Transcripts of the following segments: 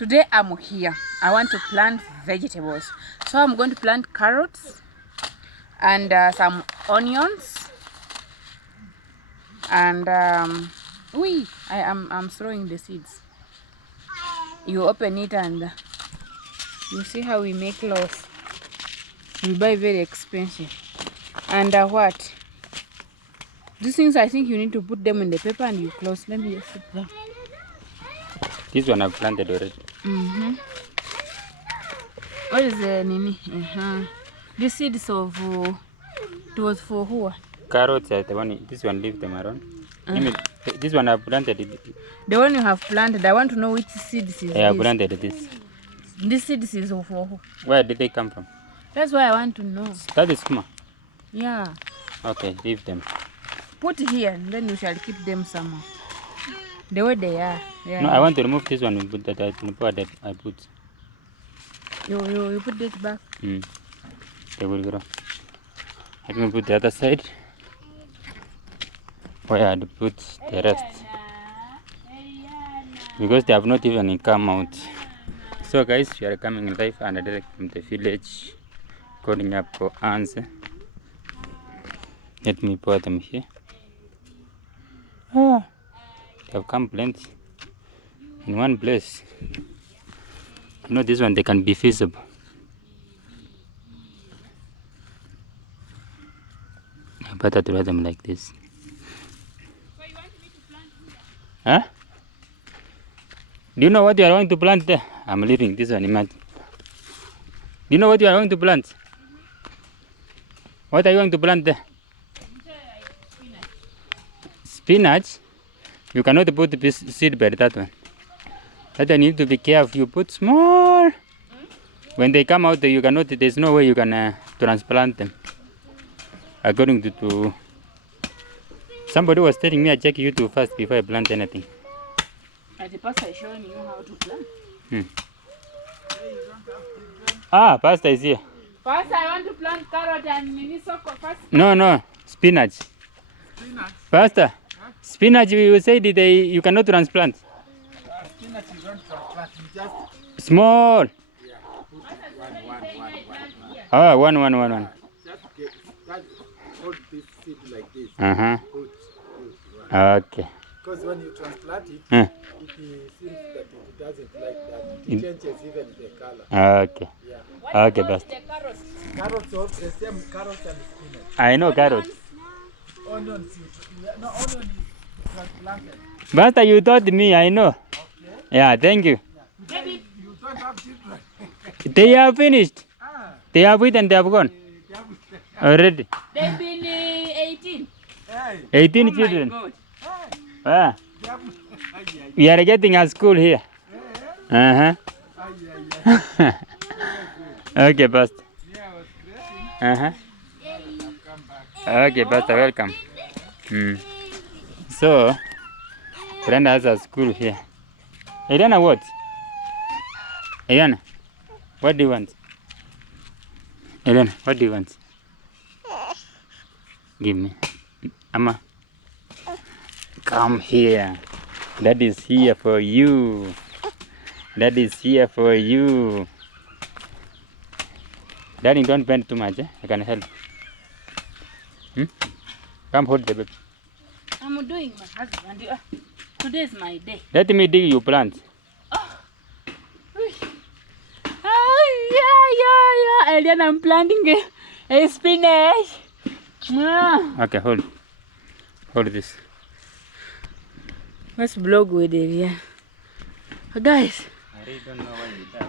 Today I'm here. I want to plant vegetables. So I'm going to plant carrots and some onions. And I'm throwing the seeds. You open it and you see how we make loss. We buy very expensive. And what? These things, I think you need to put them in the paper and you close. Let me just sit down. This one I've planted already. What is the nini? The seeds of it was for who? Carrots are the one. This one leave them around. This one I've planted. The one you have planted. I want to know which seeds is. I planted this. This seeds is for who? Where did they come from? That's why I want to know. That is small. Yeah. Okay, leave them. Put here, and then you shall keep them somewhere. The way they are. Yeah. No, I want to remove this one and put that I put. You put it back. They will grow. Let me put the other side. Where I put the rest. Because they have not even come out. So guys, we are coming live and direct from the village. Calling up for ants. Let me pour them here. They have come plenty in one place. You know, this one they can be feasible. I better to write them like this. So you want me to plant here? Huh? Do you know what you are going to plant there? I'm leaving this one. Imagine. Do you know what you are going to plant? What are you going to plant there? Spinach. You cannot put this seed bed, that one. That one you need to be careful. You put small. When they come out, you cannot. There's no way you can transplant them. According to somebody was telling me, I check YouTube first before I plant anything. The pastor is showing you how to plant. Pastor is here. First, I want to plant carrot and minisoko first. No, spinach. Spinach? Pastor, spinach you said you cannot transplant. Spinach you don't transplant, you just... Small. Yeah, put one. One. Just hold this seed like this. Put one. Okay. Because when you transplant it, Huh. it seems that it doesn't like that. It changes even the color. Okay. Yeah. Okay, Pastor. Carrots are the same carrots and spinach. I know carrots. Onions, no, onion is transplanted. Pastor, you taught me, I know. Okay. Yeah, thank you. Yeah. You don't have children. They are finished. They have eaten, they have gone. Already. They've been 18. Hey. 18 children. God. Ah, we are getting a school here. Okay, Pastor. Yeah, I was great. Come back. Okay, Pastor, welcome. So, Brenda has a school here. Eliana, what? Eliana, what do you want? Eliana, what do you want? Give me. Amma, come here. That is here for you. That is here for you. Daddy, don't bend too much. I can help. Come hold the baby. I'm doing my husband. Today is my day. Let me dig you plant. Yeah. And then I'm planting a spinach. Okay, hold. Hold this. Let's blog with it, yeah. Guys, I really don't know why you did that.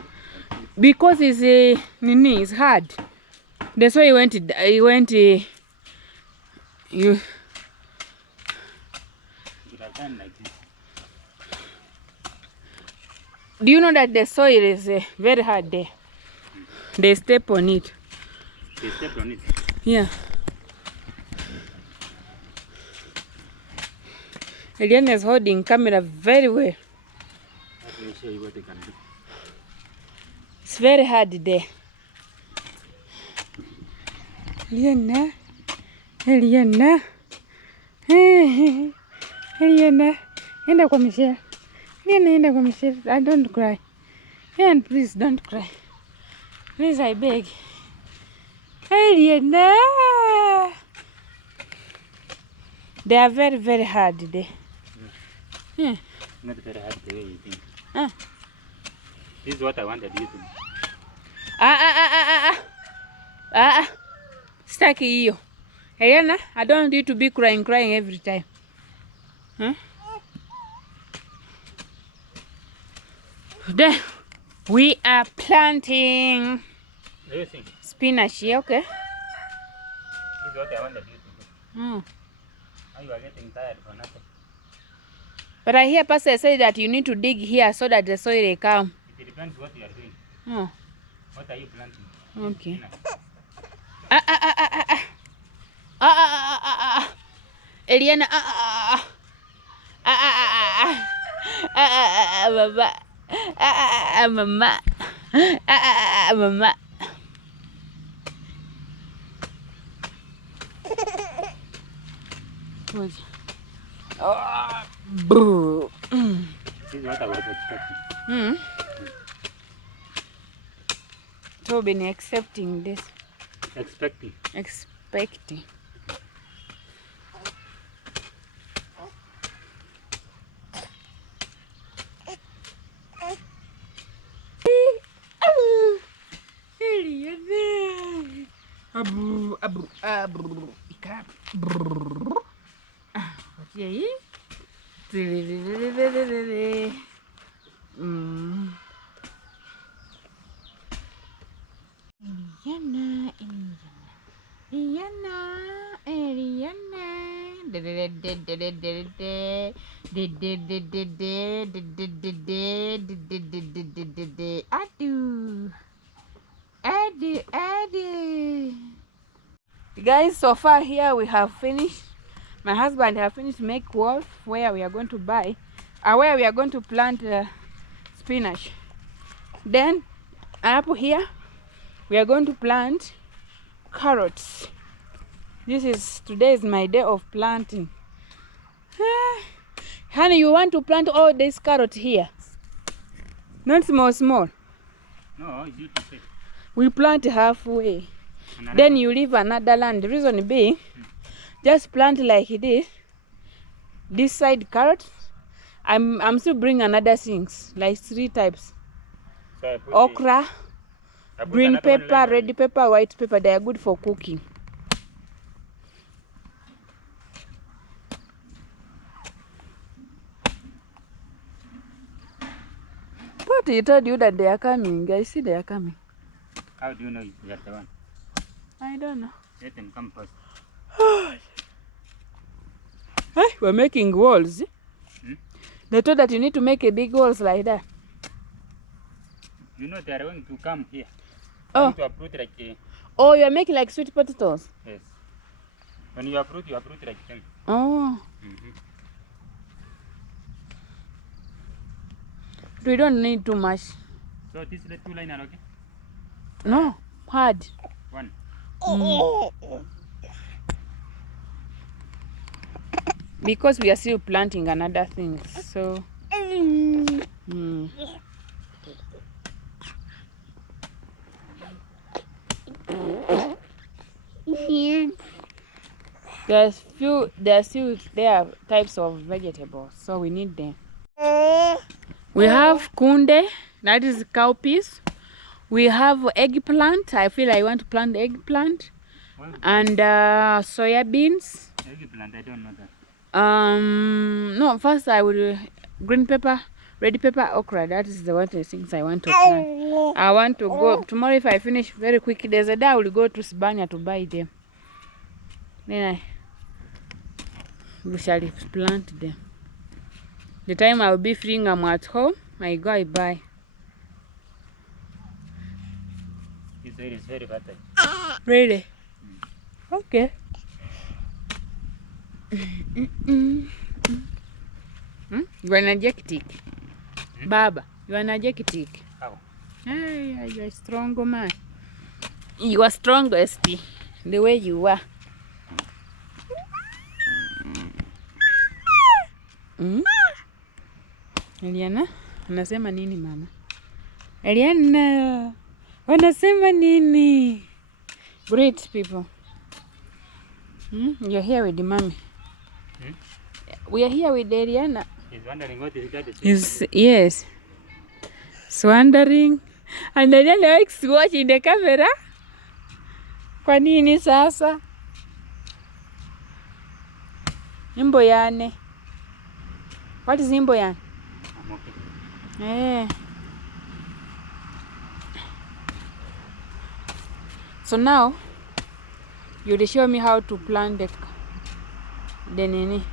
because it's hard. That's why you Like this. do you know that the soil is very hard there? They step on it. They stepped on it. Yeah. Eliana is holding camera very well. Let me show you what they can do. It's very hard there. Eliana. Enda kwa Michelle. Enda kwa Michelle. I don't cry. And please don't cry. Please, I beg. Eliana. They are very, very hard. They. Yeah. Not very hard the way you think. Ah. This is what I wanted you to do. Staki hiyo. Eliana, I don't want you to be crying every time. Huh? Then we are planting spinach here, okay? This is what I wanted you to do. Now you are getting tired for nothing. But I hear Pastor say that you need to dig here so that the soil will come. It depends what you are doing. Oh. What are you planting? Okay. Eliana. Mama. Mama. Boo. This is what I was expecting. So been accepting this. Expecting. Abu. Ikrap. Okay. Guys, so far here we have finished. My husband have finished make walls where we are going to buy, where we are going to plant spinach. Then up here we are going to plant carrots. Today is my day of planting. Honey, you want to plant all these carrots here? Not small. No, it's you to say. We plant halfway. Then you leave another land. The reason being, just plant like this side carrots. I'm still bring another things like 3 types. So okra, green pepper, red pepper, white pepper. They are good for cooking. But he told you that they are coming. Guys, see they are coming. How do you know you are the one? I don't know. Let them come first. Hey, we're making walls. Hmm? They told that you need to make a big walls like that. You know they are going to come here. Oh. To uproot like a... Oh, you are making like sweet potatoes. Yes. When you uproot like them. Oh. We don't need too much. So this is the 2 line are okay? No, hard. 1. Because we are still planting another thing, so there are types of vegetables, so we need them. We have kunde, that is cowpeas. We have eggplant. I feel I want to plant eggplant. And soya beans. Eggplant, I don't know that. No, first I would green pepper, red pepper, okra. That is the one of the things I want to plant. I want to go tomorrow. If I finish very quick, there's a day I will go to Sibania to buy them. Then we shall plant them. The time I will be freeing, I'm at home, I go, I buy. This area is very fertile. Really? Okay. You are energetic. Baba, you are energetic. How? Hey, you are a strong man. You are strongest the way you are. Eliana, unasema nini mama? Eliana, wanasema nini? Great people. You're here with the mommy. We are here with Eliana. He's wondering what is that? Yes. He's wondering. And Eliana likes watching the camera. Kwa nini sasa? Nyimbo yane. What is nyimbo yane? I'm okay. So now you will show me how to plant the nini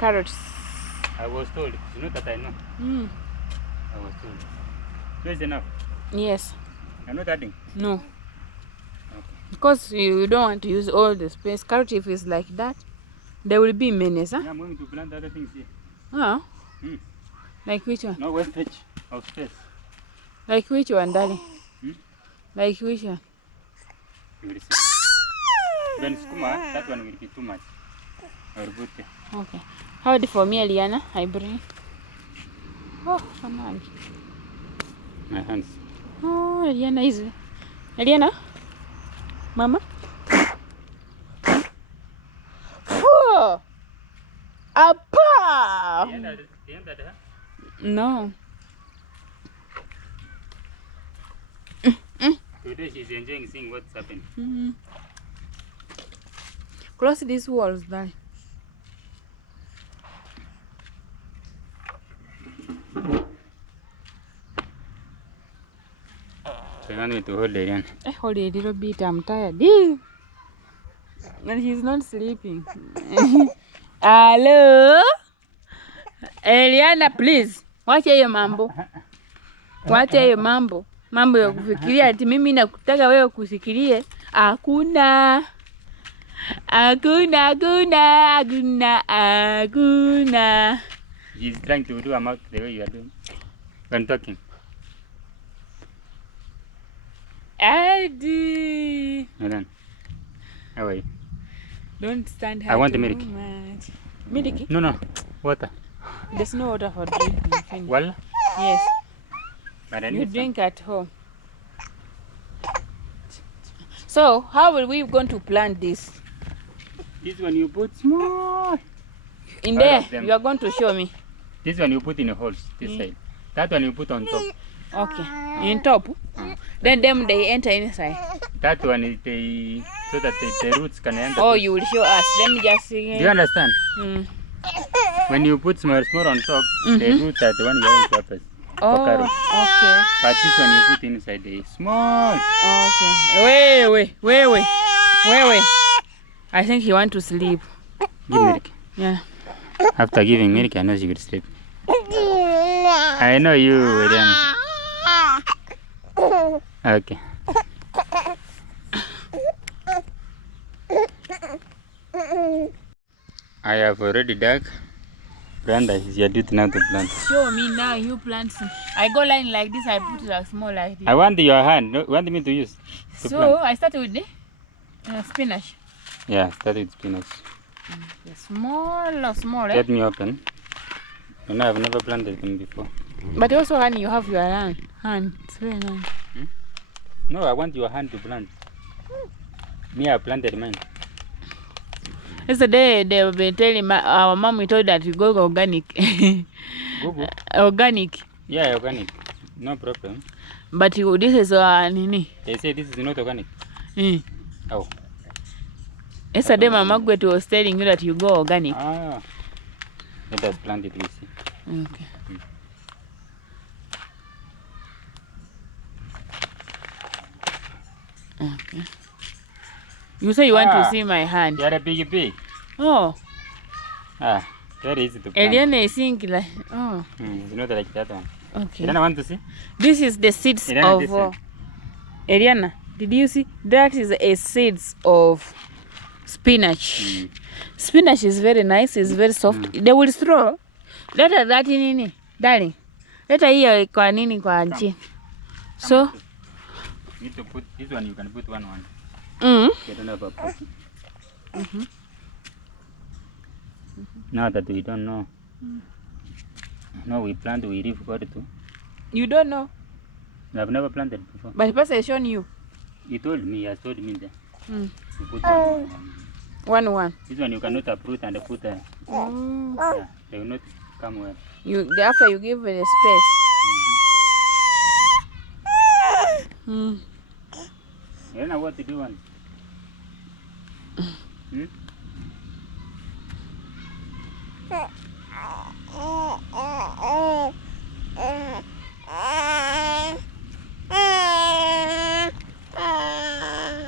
carrots. I was told. It's not that I know. I was told. No, it's enough. Yes. I'm not adding. No. Okay. Because you don't want to use all the space. Carrot, if it's like that, there will be menace, huh? Yeah, I'm going to plant other things here. Oh. Like which one? No wastage of space. Like which one, darling? Like which one? You will see. When skuma, that one will be too much. I will put there. Okay. Howdy for me, Eliana. I bring. Oh, my hands. Oh, Eliana is. Eliana? Mama? Oh! Appa! No. Today she's enjoying seeing what's happening. Close these walls, darling. So you want me to hold Eliana? Hold it a little bit. I'm tired. And he's not sleeping. Hello? Eliana, please. Wacha hiyo mambo. Wacha hiyo mambo. Mambo ya kufikiria ati mimi nakutaka wewe kusikirie. Hakuna. Hakuna. She's trying to do a mouth the way you are doing when talking. Adi. Hold on. How are you? Don't stand I want the too milk. much. Milk? No. Water. There's no water for drinking. Well? Yes. But I You need drink at home. So, how are we going to plant this? This one you put small. In All there, of them. you are going to show me. This one you put in the holes, this side. That one you put on top. Okay. In top? Then them they enter inside. That one is so that the roots can enter. Oh, you will show us. Let me just Do see. you understand? When you put small on top, the roots are the one you have to purpose. Oh, carrots. okay. But this one you put inside the small. Okay. Wait. I think he want to sleep. Give milk. Yeah. After giving milk, I know she will sleep. I know you, Eliana. Okay. I have already dug. Brenda, it's your duty now to plant. Show me now. You plant. I go line like this. I put it small like this. I want your hand. No, want me to use to So plant. I started with the spinach. Yeah, start with spinach. The small. Let me open. You know, I've never planted them before. But also, honey, you have your hand. It's very nice. No, I want your hand to plant. Me, I planted mine. Yesterday they were telling our mom, we told that we go organic. Google. Organic. Yeah, organic. No problem. But this is nini? They say this is not organic. Oh. Yesterday Mama Gwet was telling you that you go organic. Ah. Let us plant it, we see. Okay. Okay. You say you want to see my hand. You are a big pig. Oh. Ah, very easy to plant. Eliana is thinking like, oh. It's not like that one. Okay. Eliana, want to see? This is the seeds Eliana, this of one. Eliana. Did you see? That is a seeds of spinach. Spinach is very nice. It's very soft. They will throw. Let that nini, darling. Let hiyo kwa nini kwa nchi. So. Need to put this one. You can put one. You don't have a pot. Now that we don't know. No, we plant, we leave God too. You don't know, I've never planted before. but the person has shown you. He told me, he has told me that. Mm. You put One. this one you cannot uproot and put yeah, they will not come well. After you give it a space. Mm. I don't know what to do one.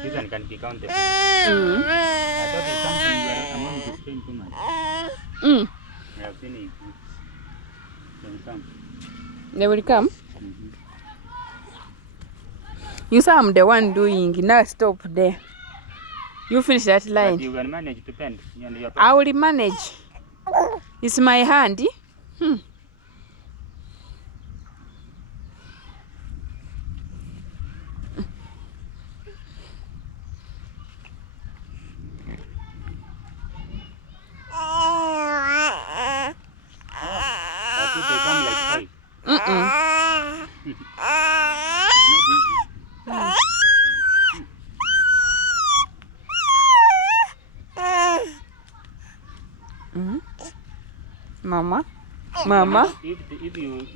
This one can be counted. I thought it's something you are among to spend too much. I have seen it. They will come. They will come. You say I'm the one doing. Now stop there. You finish that line. But you can manage to bend. I will manage. It's my hand. They come like five. It's not easy. Mama. If you remove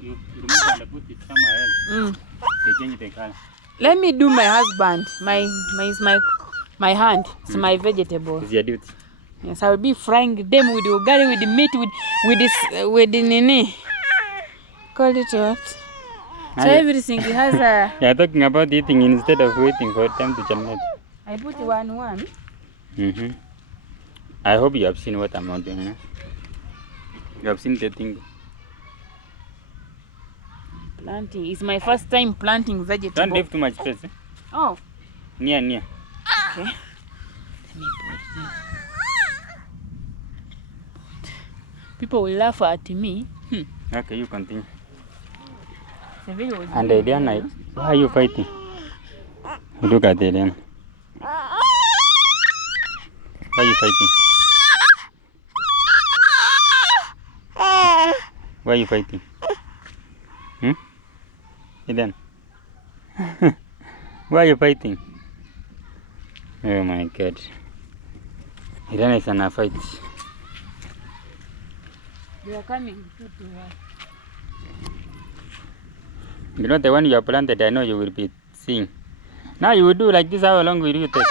and put it somewhere else, they change the color. Let me do my husband. My hand. It's my vegetable. It's your duty. Yes, I will be frying them with ugali, with the meat, with the nini. Call it what? So everything has a. You are talking about eating instead of waiting for time to germinate. I put one. I hope you have seen what I'm not doing. You have seen the thing. Planting. It's my first time planting vegetable. Don't leave too much space. Oh. Near. Okay. Let me put this. People will laugh at me. Okay, you continue. And And Eliana, why are you fighting? Look at Eliana. Why are you fighting? Why are you fighting? Eliana. Why are you fighting? Oh my God. Eliana is in a fight. They are coming to her. You know the one you have planted, I know you will be seeing. Now you will do like this, how long will you take?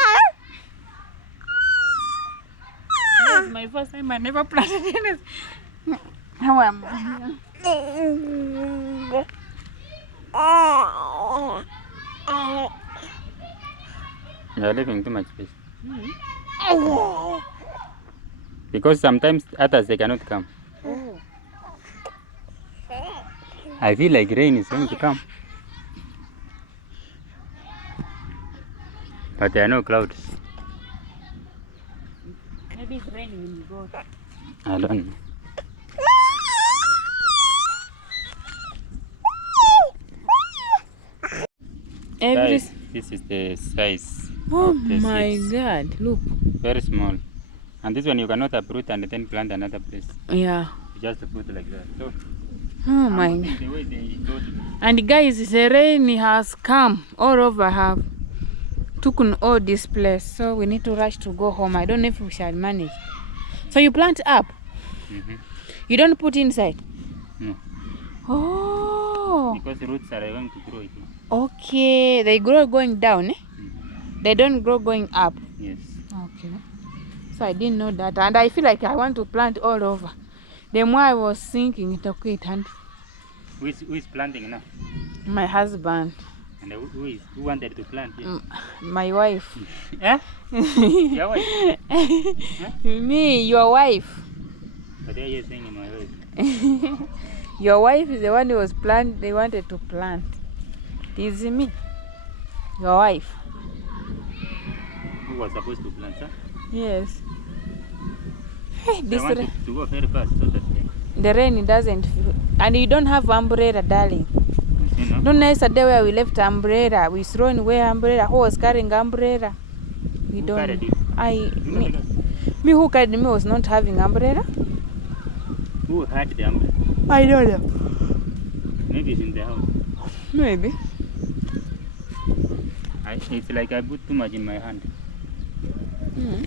This is my first time. I never planted anything. How am I? You are leaving too much space. Because sometimes others they cannot come. I feel like rain is going to come. But there are no clouds. Maybe it's raining when you go. I don't know. Guys, this is the size. Oh of the my seeds. God! Look. Very small. And this one you cannot uproot and then plant another place. Yeah. You just put like that. So, Oh my God! the way they told me. And guys, the rain has come all over. Have taken all this place, so we need to rush to go home. I don't know if we shall manage. So you plant up. You don't put inside. No. Oh. Because the roots are going to grow it. Okay, they grow going down. They don't grow going up. Yes. Okay. So I didn't know that, and I feel like I want to plant all over. The more I was thinking, it okay, and Who is planting now? my husband, And who wanted to plant here? my wife. Eh? Your wife? Me, your wife. But they are saying my wife. Your wife is the one who was plant. They wanted to plant. This is me. Your wife. Who was supposed to plant, huh? Yes. Hey, They this wanted to go very fast so that the rain doesn't, and you don't have umbrella, darling. you see, no? Don't know yesterday where we left umbrella. We thrown away umbrella. Who was carrying umbrella? We Who don't. carried it? Me who carried me was not having umbrella. Who had the umbrella? I don't know. Maybe it's in the house. Maybe. It's like I put too much in my hand. Mm.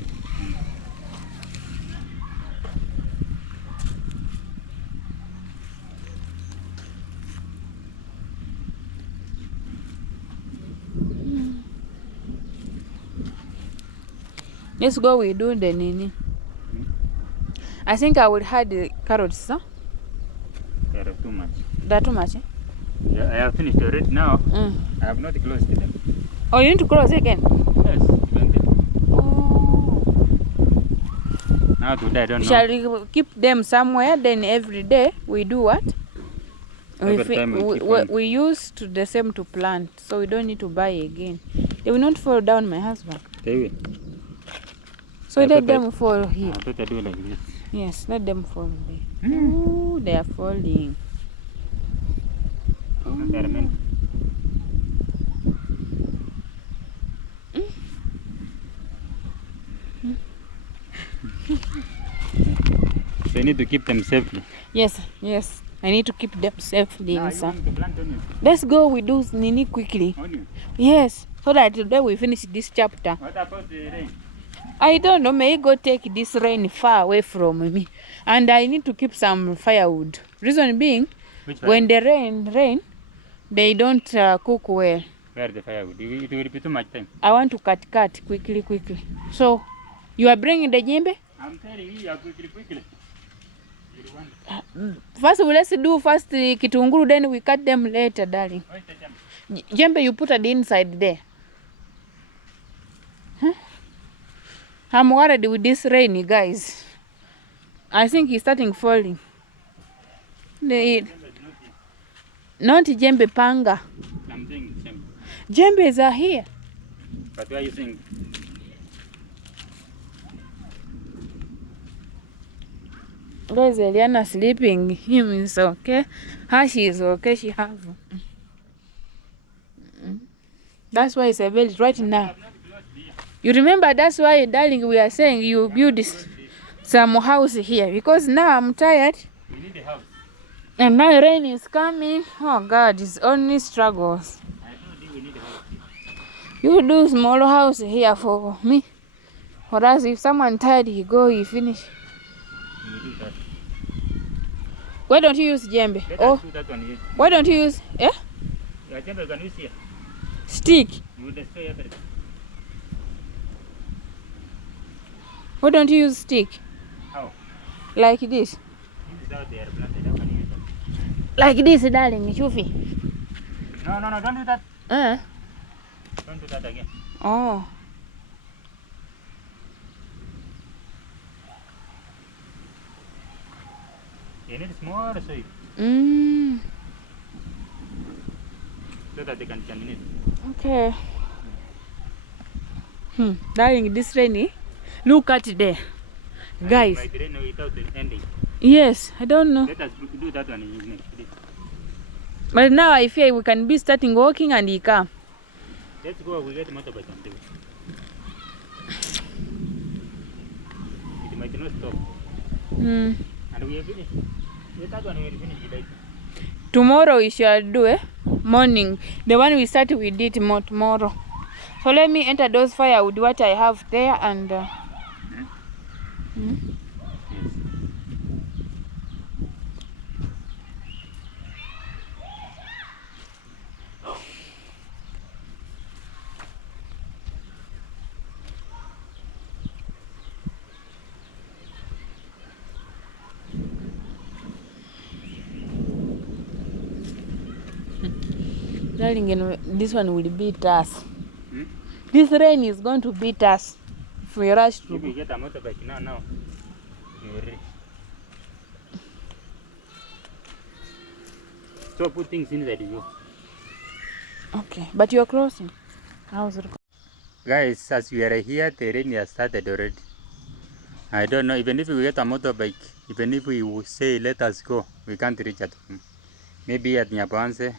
Let's go. We do the nini. I think I will add the carrots, huh? They are too much. They're too much, eh? Yeah, I have finished already now. Mm. I have not closed them. Oh, you need to close again? Yes, even them. Oh. Now today I don't know. Shall we keep them somewhere? Then every day we do what? Every time we keep one. We use to the same to plant, so we don't need to buy again. They will not fall down, my husband. They will. So I let thought them fall here. I thought I do like this. Yes, let them fall there. Mm. Ooh, they are falling. Not that many. So you need to keep them safely. Yes, yes. I need to keep them safely Now you inside. want to plant onions? Let's go. We do nini quickly. Onions? Yes, so that today we finish this chapter. What about the rain? I don't know. May go take this rain far away from me, and I need to keep some firewood. Reason being, Which when the rain, they don't cook well. Where the firewood? It will be too much time. I want to cut quickly. So, you are bringing the jembe? I'm telling you, quickly. First, let's do kitunguru, then we cut them later, darling. Where's the jam? Jembe, you put it inside there. Huh? I'm worried with this rain, guys. I think it's starting falling. Not jembe, panga. I'm saying jam. Jembes are here. But why are you saying? Guys, Eliana sleeping. Him is okay. Her, she is okay. She have. That's why it's a village right now. You remember that's why, darling, we are saying you build some house here because now I'm tired. We need a house. And now rain is coming. Oh God, it's only struggles. I told you we need a house. You do small house here for me. For us, if someone tired, he go, he finish. We will do that. Why don't you use jembe? Let Oh, us do that one here. why don't you use Yeah, jam we can use here. stick? You will destroy everything. Why don't you use stick? How? Like this? This is how they are planted. How can you use that? Like this, darling, Shufi. No, don't do that. Don't do that again. Oh. You need small soil so that they can germinate. Okay. Darling, this rainy. Look at there. Guys. Like rain without ending. Yes, I don't know. Let us do that one in evening. Please. But now I fear we can be starting walking and he come. Let's go. We get motorbike and do it. It might not stop. And we are finished. With that one we will finish later. Tomorrow we shall do morning. The one we start we did more tomorrow. So let me enter those firewood what I have there and Yes. darling, this one will beat us. This rain is going to beat us if we rush to If we get a motorbike now, we will reach. So put things inside you. Okay, but you're crossing. How's it? Guys, as we are here, the rain has started already. I don't know, even if we get a motorbike, even if we will say let us go, we can't reach at home. Maybe at Nyabanse.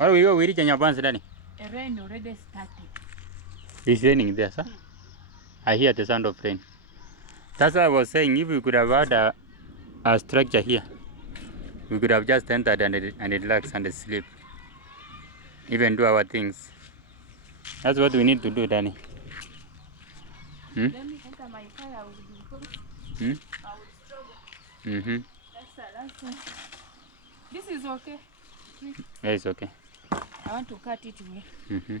Or we reach Nyabanse, Danny. The rain already started. It's raining there, sir. I hear the sound of rain. That's why I was saying if we could have had a structure here, we could have just entered and relax and sleep. Even do our things. That's what we need to do, Danny. Hmm? Let me enter my firewood because Hmm? I will struggle. Mm-hmm. That's This is okay. Yeah, it's okay. I want to cut it away. Mm-hmm. You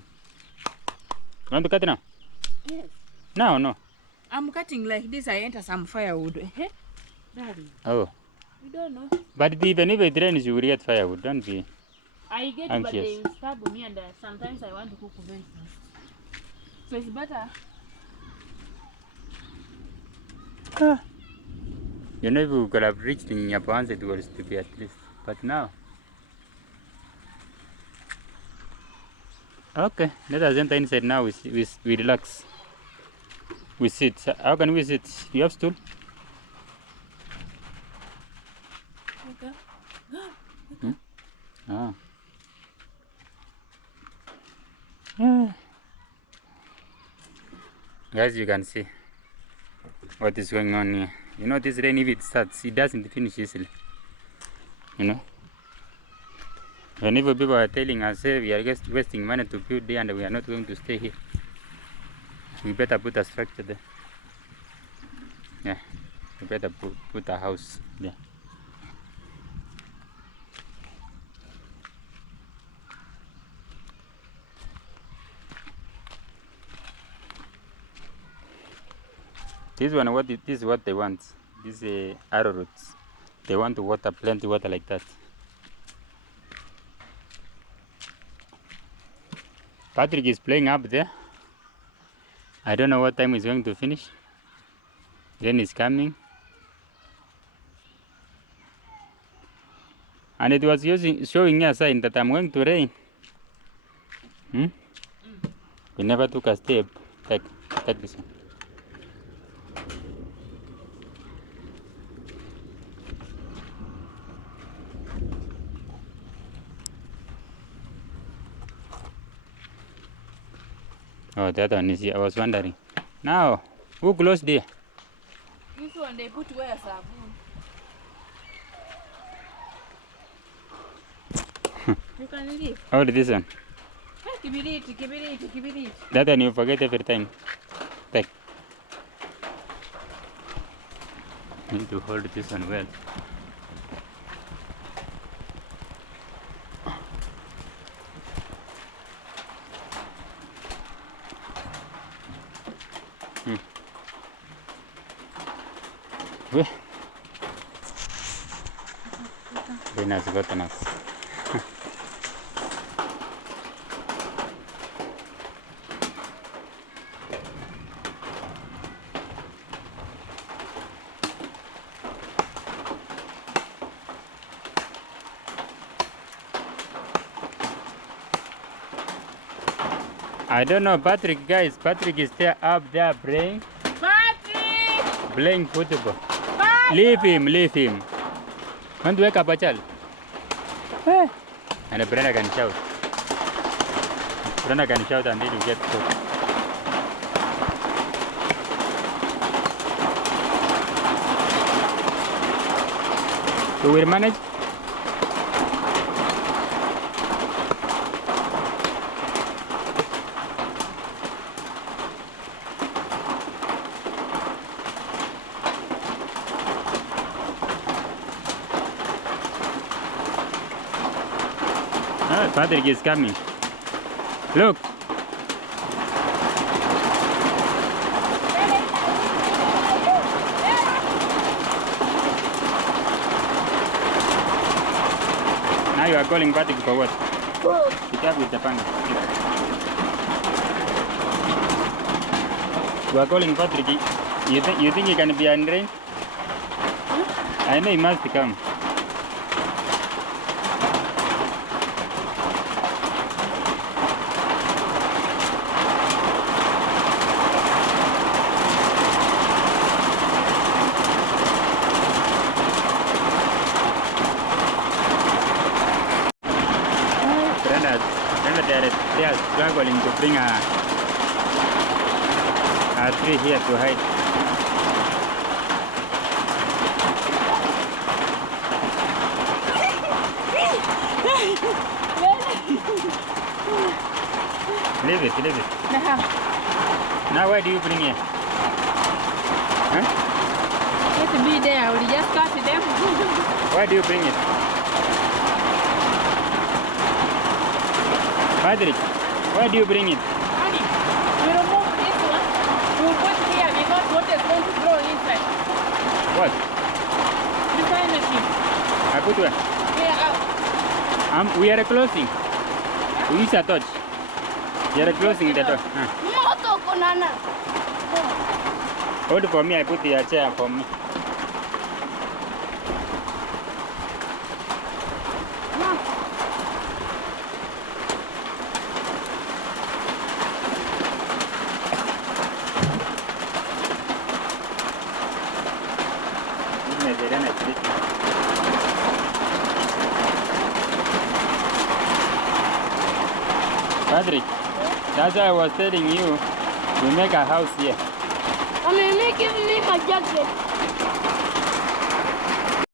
want to cut it now? Yes. No. I'm cutting like this. I enter some firewood. Eh? Daddy, Oh. you don't know. But even if it rains, you will get firewood. Don't be I get, anxious. but they will stab me, and sometimes I want to cook very fast. So it's better. You know, if we could have reached in Japan, it was to be at least. But now. Okay, let us enter inside now. We relax. We sit. How can we sit? You have stool? Okay. Ah. Guys, you can see what is going on here. You know, this rain, if it starts, it doesn't finish easily. You know? Whenever people are telling us, hey, we are just wasting money to build there and we are not going to stay here, we better put a structure there. Yeah, we better put a house there. This is what they want. These arrowroots. They want to water, plenty water like that. Patrick is playing up there. I don't know what time he's going to finish. Then he's coming. And it was showing a sign that I'm going to rain. We never took a step. Take this one. Oh, that one is here. I was wondering. Now, who closed there? This one they put where sabun. You can leave. Oh, this one. Keep it. That one you forget every time. Take. Need to hold this one well. Then has gotten us. I don't know, Patrick, guys. Patrick is still up there playing. Patrick! Playing football. Patrick! Leave him. Want to wake up a child? And Brenda can shout. Brenda can shout until you get caught. So we'll manage. Patrick is coming. Look. Now you are calling Patrick for what? Pick up with the panga. You are calling Patrick. You think he can be in rain? I know he must come. They are struggling to bring a tree here to hide. Leave it, leave it. Nah. Now why do you bring it? Huh? Let it be there. We just cut it there. Why do you bring it? Patrick, why do you bring it? Honey, we remove this one. We put here because what is going to grow inside. What? Beside machine. I put where? Here out. We are closing. We use a torch. We are closing the door. Moto konana. Hold for me, I put the chair for me. Patrick, that's why I was telling you, we make a house here. I mean, give me my jacket.